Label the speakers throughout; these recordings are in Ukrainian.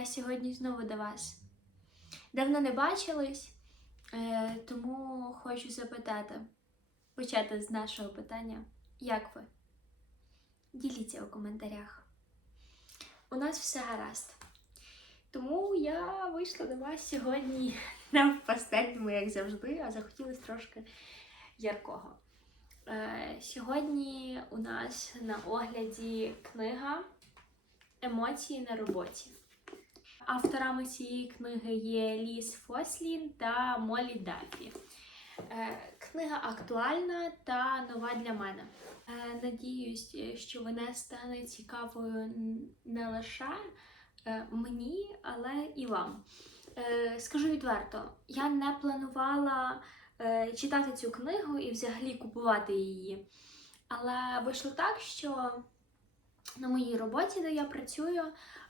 Speaker 1: я сьогодні знову до вас. Давно не бачились, е, тому хочу запитати, почати з нашого питання. Як ви? Діліться у коментарях. У нас все гаразд. Тому я вийшла до вас сьогодні не в пастельному, як завжди, а захотілося трошки яркого. Е, Сьогодні у нас на огляді книга Емоції на роботі. Авторами цієї книги є Ліс Фослін та Молі Дафі. Е, Книга актуальна та нова для мене. Е, Надіюсь, що вона стане цікавою не лише е, мені, але і вам. Е, Скажу відверто, я не планувала е, читати цю книгу і взагалі купувати її. Але вийшло так, що на моїй роботі, де я працюю,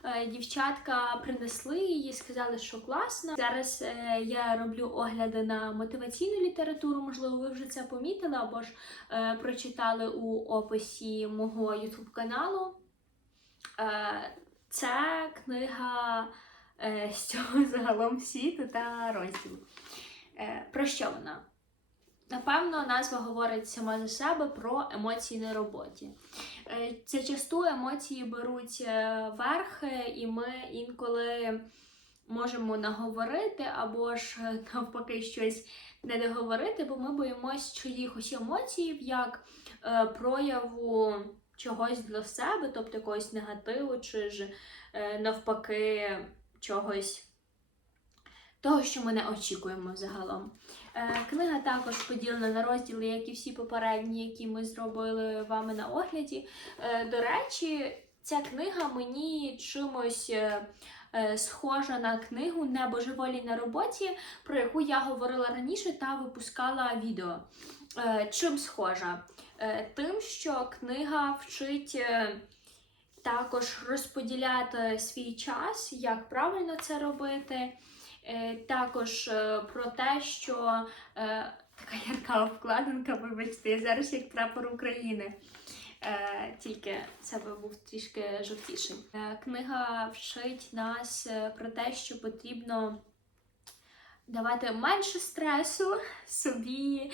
Speaker 1: е, дівчатка принесли її, сказали, що класно. Зараз е, я роблю огляди на мотиваційну літературу. Можливо, ви вже це помітили або ж е, прочитали у описі мого YouTube каналу. Це книга з цього загалом світу та розділу. Про що вона? Напевно, назва говорить сама за себе про емоції на роботі. Е, Зачасту емоції беруть е, верх, е, і ми інколи можемо наговорити або ж е, навпаки щось не договорити, бо ми боїмось чиїхось емоцій як прояву чогось для себе, тобто якогось негативу, чи ж навпаки чогось того, що ми не очікуємо загалом. Е, Книга також поділена на розділи, як і всі попередні, які ми зробили вами на огляді. Е, До речі, ця книга мені чимось е, схожа на книгу Небожеволі на роботі, про яку я говорила раніше та випускала відео. Чим схожа? Тим, що книга вчить. Також розподіляти свій час, як правильно це робити. Е, Також е, про те, що е, така ярка вкладинка, вибачте, я зараз як прапор України. Тільки це був трішки жовтіший. Книга вчить нас про те, що потрібно давати менше стресу собі,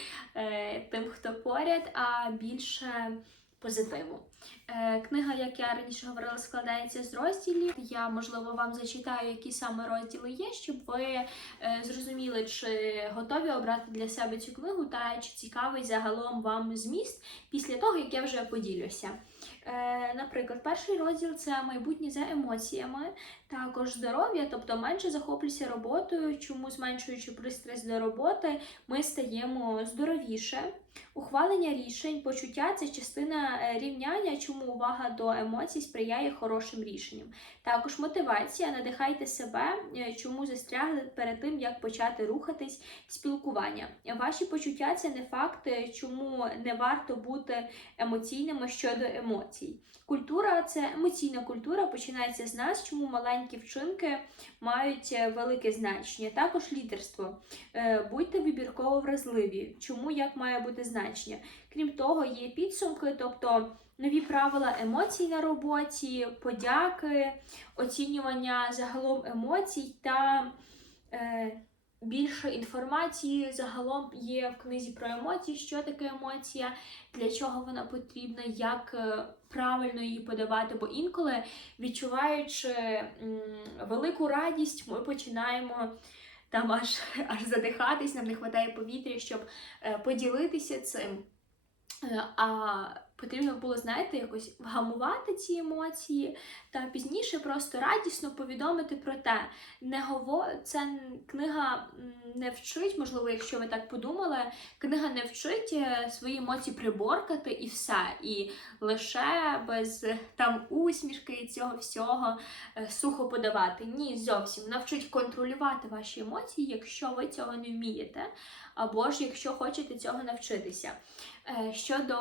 Speaker 1: тим, хто поряд, а більше позитиву. Е, Книга, як я раніше говорила, складається з розділів. Я, можливо, вам зачитаю, які саме розділи є, щоб ви е, зрозуміли, чи готові обрати для себе цю книгу, та чи цікавий загалом вам зміст після того, як я вже поділюся. Е, Наприклад, перший розділ це майбутнє за емоціями, також здоров'я, тобто менше захоплюйся роботою, чому зменшуючи пристрасть до роботи, ми стаємо здоровіше. Ухвалення рішень, почуття це частина е, рівняння, чому увага до емоцій сприяє хорошим рішенням. Також мотивація, надихайте себе, е, чому застрягли перед тим, як почати рухатись, спілкування. Ваші почуття це не факт, е, чому не варто бути емоційними щодо емоцій. Культура це емоційна культура, починається з нас, чому маленькі вчинки мають велике значення. Також лідерство. Будьте вибірково вразливі, чому як має бути значення. Крім того, є підсумки, тобто нові правила емоцій на роботі, подяки, оцінювання загалом емоцій та е, більше інформації загалом є в книзі про емоції, що таке емоція, для чого вона потрібна, як е, правильно її подавати. Бо інколи, відчуваючи велику радість, ми починаємо там аж, аж задихатись, нам не вистачає повітря, щоб е, поділитися цим. Е, А потрібно було, знаєте, якось вгамувати ці емоції та пізніше просто радісно повідомити про те. Не гово... Це книга не вчить, можливо, якщо ви так подумали, книга не вчить е, свої емоції приборкати і все. І лише без там усмішки і цього всього е, сухо подавати. Ні, зовсім. Вона вчить контролювати ваші емоції, якщо ви цього не вмієте, або ж якщо хочете цього навчитися. Е, Щодо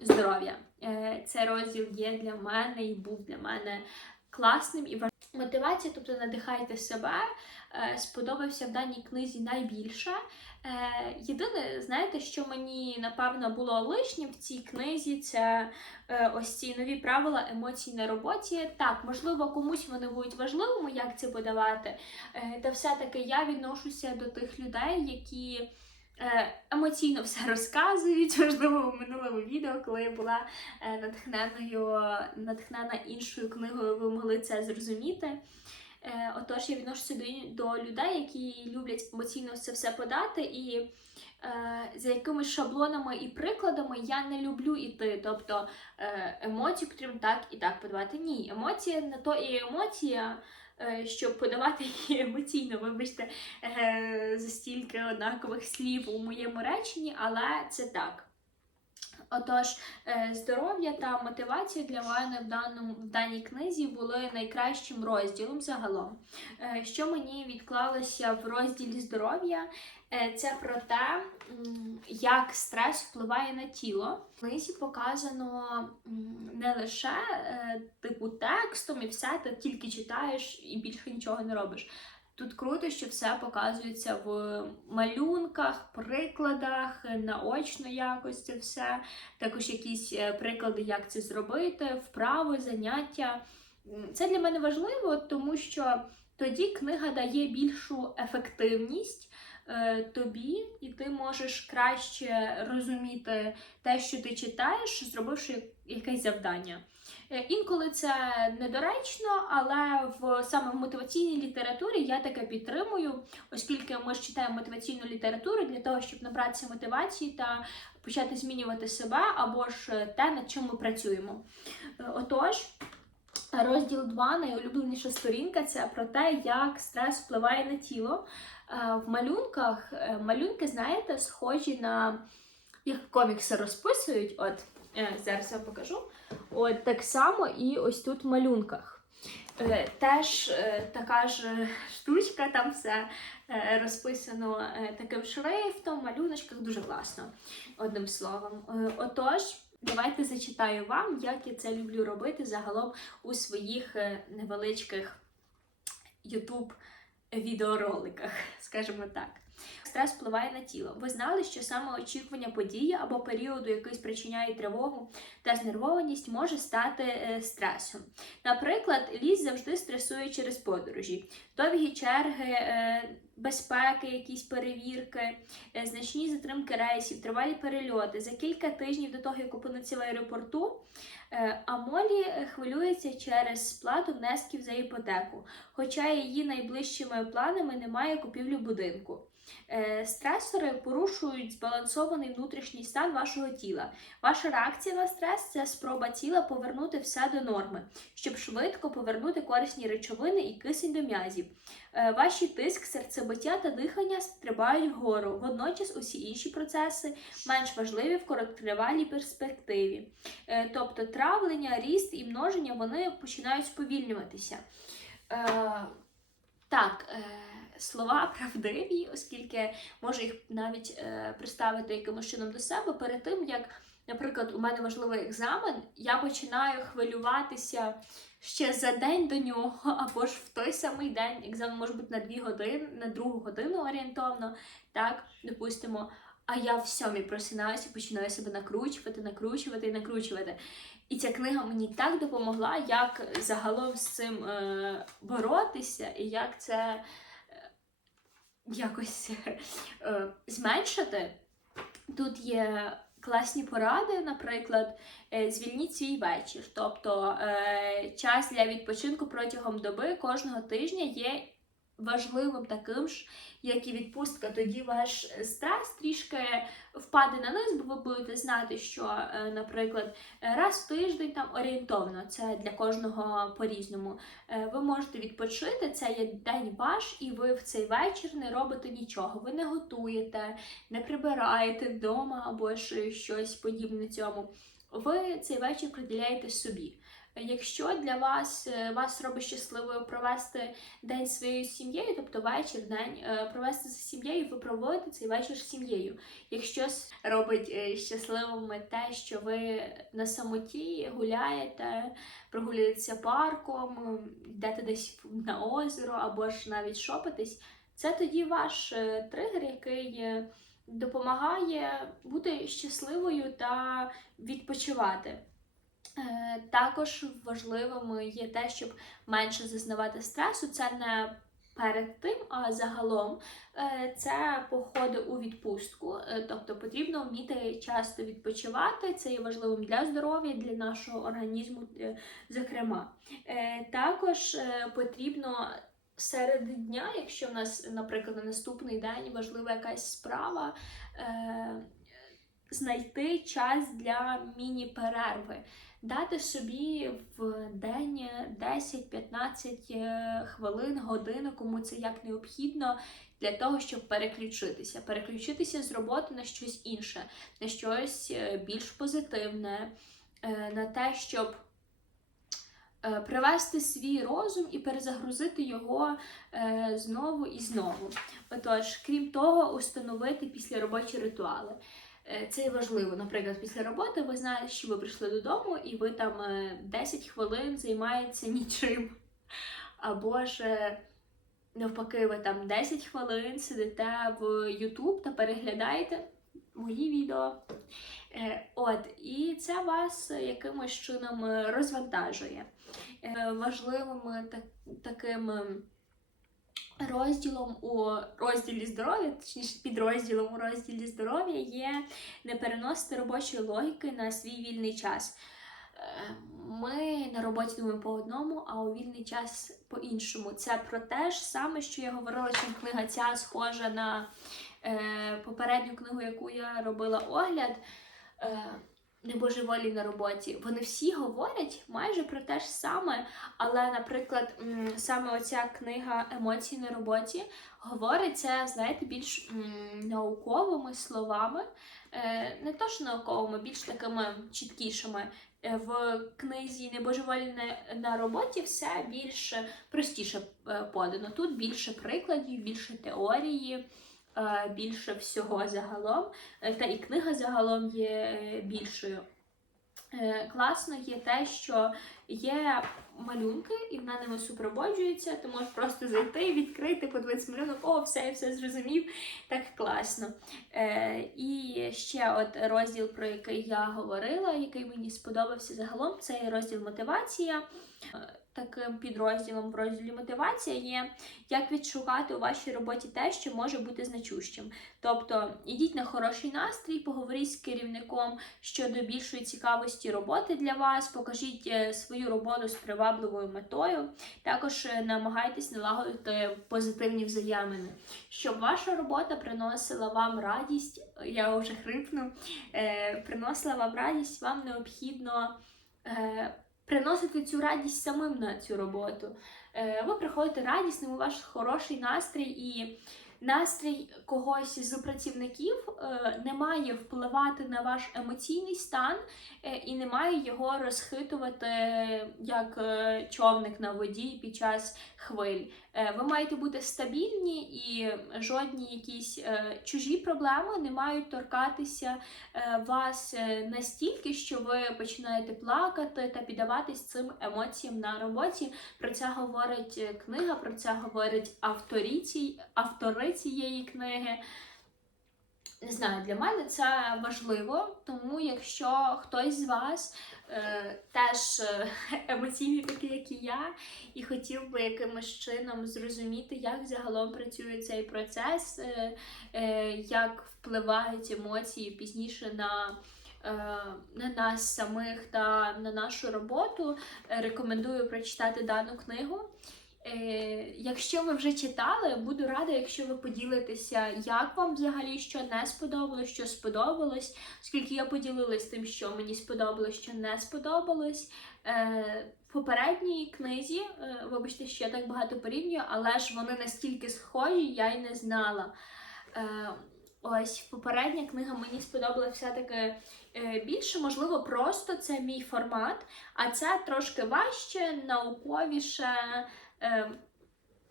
Speaker 1: здоров'я, Е, цей розділ є для мене і був для мене класним і. Мотивація, тобто надихайте себе, е, сподобався в даній книзі найбільше. Е, Єдине, знаєте, що мені напевно було лишнім в цій книзі, це ось ці нові правила емоцій на роботі. Так, можливо, комусь вони будуть важливими, як це подавати. Та все-таки я відношуся до тих людей, які. Е, Емоційно все розказують, можливо, у минулому відео, коли я була е, натхненою, натхнена іншою книгою, ви могли це зрозуміти. Е, Отож, я відношуся до, людей, які люблять емоційно це все подати, і за якимись шаблонами і прикладами я не люблю іти. Тобто емоцію потрібно так і так подавати. Ні, емоція не то і емоція, щоб подавати її емоційно, вибачте, е, за стільки однакових слів у моєму реченні, але це так. Отож, е, здоров'я та мотивація для мене в даному в даній книзі були найкращим розділом загалом. Е, Що мені відклалося в розділі здоров'я, е, це про те, як стрес впливає на тіло. В книзі показано не лише типу текстом і все, ти тільки читаєш і більше нічого не робиш. Тут круто, що все показується в малюнках, прикладах, наочно якось це все. Також якісь е, приклади, як це зробити, вправи, заняття. Це для мене важливо, тому що тоді книга дає більшу ефективність е, тобі, і ти можеш краще розуміти те, що ти читаєш, зробивши якесь завдання. Е, Інколи це недоречно, але в саме в мотиваційній літературі я таке підтримую, оскільки ми ж читаємо мотиваційну літературу для того, щоб набратися мотивації та почати змінювати себе або ж те, над чим ми працюємо. Е, Отож, розділ 2, найулюбленіша сторінка, це про те, як стрес впливає на тіло. Е, В малюнках малюнки, знаєте, схожі на як комікси розписують. От зараз я покажу. От так само і ось тут в малюнках. Е, Теж е, така ж штучка, там все е, розписано е, таким шрифтом, малюночках, дуже класно, одним словом. Е, Отож, давайте зачитаю вам, як я це люблю робити загалом у своїх е, невеличких YouTube відеороликах, скажімо так. Стрес впливає на тіло. Ви знали, що саме очікування події або періоду, який спричиняє тривогу та знервованість, може стати е, стресом. Наприклад, ліс завжди стресує через подорожі, довгі черги, е, безпеки, якісь перевірки, е, значні затримки рейсів, тривалі перельоти. За кілька тижнів до того, як опиниться в аеропорту, е, Амолі е, хвилюється через сплату внесків за іпотеку, хоча її найближчими планами немає купівлі будинку. Е, Стресори порушують збалансований внутрішній стан вашого тіла. Ваша реакція на стрес це спроба тіла повернути все до норми, щоб швидко повернути корисні речовини і кисень до м'язів. Е, Ваші тиск, серцебиття та дихання стрибають вгору. Водночас усі інші процеси менш важливі в короткотривалій перспективі. Е, Тобто травлення, ріст і множення вони починають сповільнюватися. Так, слова правдиві, оскільки можу їх навіть е, приставити якимось чином до себе перед тим, як, наприклад, у мене важливий екзамен, я починаю хвилюватися ще за день до нього, або ж в той самий день. Екзамен може бути на дві години, на другу годину орієнтовно, так, допустимо. А я в сьомій просинаюся, починаю себе накручувати, накручувати і накручувати. І ця книга мені так допомогла, як загалом з цим е, боротися, і як це якось е, зменшити. Тут є класні поради, наприклад, е, звільніть свій вечір. Тобто е, час для відпочинку протягом доби кожного тижня є важливим таким ж, як і відпустка. Тоді ваш стрес трішки впаде на низ, бо ви будете знати, що, е, наприклад, раз в тиждень там орієнтовно, це для кожного по-різному. Е, Ви можете відпочити, це є день ваш, і ви в цей вечір не робите нічого. Ви не готуєте, не прибираєте вдома або ж щось подібне цьому. Ви цей вечір приділяєте собі. Якщо для вас е, вас робить щасливою провести день своєю сім'єю, тобто вечір, день е, провести з сім'єю, ви проводите цей вечір з сім'єю. Якщо робить е, щасливими те, що ви на самоті гуляєте, прогулюєтеся парком, йдете десь на озеро або ж навіть шопитесь, це тоді ваш тригер, який допомагає бути щасливою та відпочивати. Е, Також важливим є те, щоб менше зазнавати стресу. Це не перед тим, а загалом е, це походи у відпустку. Е, Тобто потрібно вміти часто відпочивати. Це є важливим для здоров'я, для нашого організму, зокрема. Також потрібно серед дня, якщо в нас, наприклад, на наступний день важлива якась справа. Знайти час для міні-перерви, дати собі в день 10-15 е, хвилин, годину, кому це як необхідно, для того, щоб переключитися. Переключитися з роботи на щось інше, на щось е, більш позитивне, е, на те, щоб привести свій розум і перезагрузити його е, знову і знову. Отож, крім того, установити післяробочі ритуали. Е, Це важливо. Наприклад, після роботи ви знаєте, що ви прийшли додому і ви там е, 10 хвилин займаєтеся нічим. Або ж е, навпаки, ви там 10 хвилин сидите в YouTube та переглядаєте мої відео. Е, От, і це вас е, якимось чином е, розвантажує. Е, Важливим е, так- таким ем, розділом у розділі здоров'я, точніше підрозділом у розділі здоров'я є не переносити робочої логіки на свій вільний час. Е, Ми на роботі думаємо по одному, а у вільний час по-іншому. Це про те ж саме, що я говорила, чим книга ця схожа на е, попередню книгу, яку я робила огляд. Небожеволі на роботі. Вони всі говорять майже про те ж саме, але, наприклад, саме оця книга Емоції на роботі говорить це, знаєте, більш науковими словами, Е, не то що науковими, більш такими чіткішими. Е, В книзі Небожеволі на, роботі все більш простіше е, подано. Тут більше прикладів, більше теорії, більше всього загалом. Е, Та і книга загалом є е, більшою. Е, Класно є те, що є малюнки, і вона ними супроводжується. Ти можеш просто зайти, відкрити, подивитися малюнок, о, все, я все зрозумів. Так класно. Е, і ще от розділ, про який я говорила, який мені сподобався загалом, це розділ мотивація. Е, Таким підрозділом в розділі мотивація є як відшукати у вашій роботі те, що може бути значущим. Тобто ідіть на хороший настрій, поговоріть з керівником щодо більшої цікавості роботи для вас, покажіть е, свою роботу з привабливою метою. Також е, намагайтесь налагодити позитивні взаємини, щоб ваша робота приносила вам радість. Я вже хрипну, е, приносила вам радість, вам необхідно. Приносити цю радість самим на цю роботу. Е, Ви приходите радісним, у ваш хороший настрій, і настрій когось з працівників е, не має впливати на ваш емоційний стан е, і не має його розхитувати як е, човник на воді під час хвиль. Ви маєте бути стабільні і жодні якісь чужі проблеми не мають торкатися вас настільки, що ви починаєте плакати та піддаватись цим емоціям на роботі. Про це говорить книга, про це говорять авторі, ці- автори цієї книги. Не знаю, для мене це важливо, тому якщо хтось з вас е, теж е, емоційний, такий, як і я, і хотів би якимось чином зрозуміти, як загалом працює цей процес, е, е, як впливають емоції пізніше на. е, На нас самих та на нашу роботу Е, рекомендую прочитати дану книгу. Е, Якщо ви вже читали, буду рада, якщо ви поділитеся, як вам взагалі що не сподобалось, що сподобалось, оскільки я поділилась тим, що мені сподобалось, що не сподобалось. Е, В попередній книзі, е, вибачте, що я так багато порівнюю, але ж вони настільки схожі, я й не знала. Ось попередня книга мені сподобалася все-таки більше, можливо, просто це мій формат, а це трошки важче, науковіше. Е,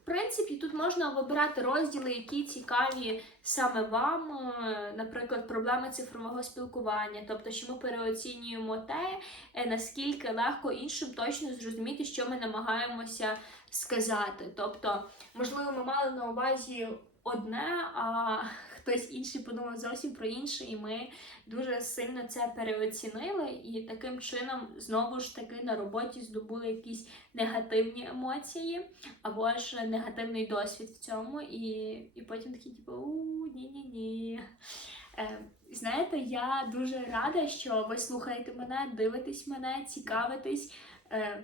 Speaker 1: в принципі, тут можна вибирати розділи, які цікаві саме вам, Е, наприклад, проблеми цифрового спілкування, тобто, що ми переоцінюємо те, е, наскільки легко іншим точно зрозуміти, що ми намагаємося сказати. Тобто, можливо, ми мали на увазі одне, а хтось інший подумав зовсім про інше, і ми дуже сильно це переоцінили, і таким чином знову ж таки на роботі здобули якісь негативні емоції або ж негативний досвід в цьому, і, і потім такі, типу, у ні-ні-ні. Е, знаєте, я дуже рада, що ви слухаєте мене, дивитесь мене, цікавитесь. Е,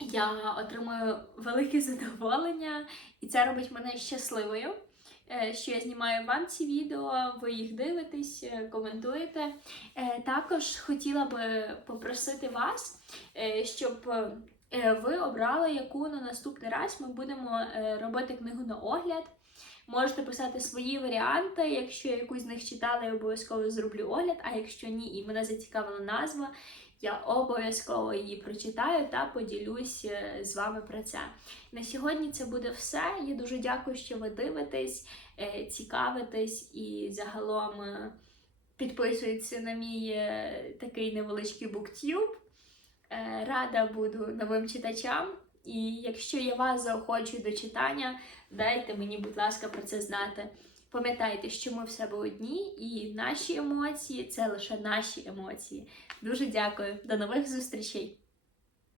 Speaker 1: я отримую велике задоволення, і це робить мене щасливою. Е, Що я знімаю вам ці відео, ви їх дивитесь, е, коментуєте. Е, Також хотіла би попросити вас, щоб ви обрали, яку на наступний раз ми будемо робити книгу на огляд. Можете писати свої варіанти. Якщо я якусь з них читала, я обов'язково зроблю огляд. А якщо ні, і мене зацікавила назва, я обов'язково її прочитаю та поділюсь е, з вами про це. На сьогодні це буде все. Я дуже дякую, що ви дивитесь, е, цікавитесь і загалом е, підписуєтеся на мій такий невеличкий буктюб. Рада буду новим читачам. І якщо я вас заохочую до читання, дайте мені, будь ласка, про це знати. Пам'ятайте, що ми в себе одні, і наші емоції це лише наші емоції. Дуже дякую. До нових зустрічей!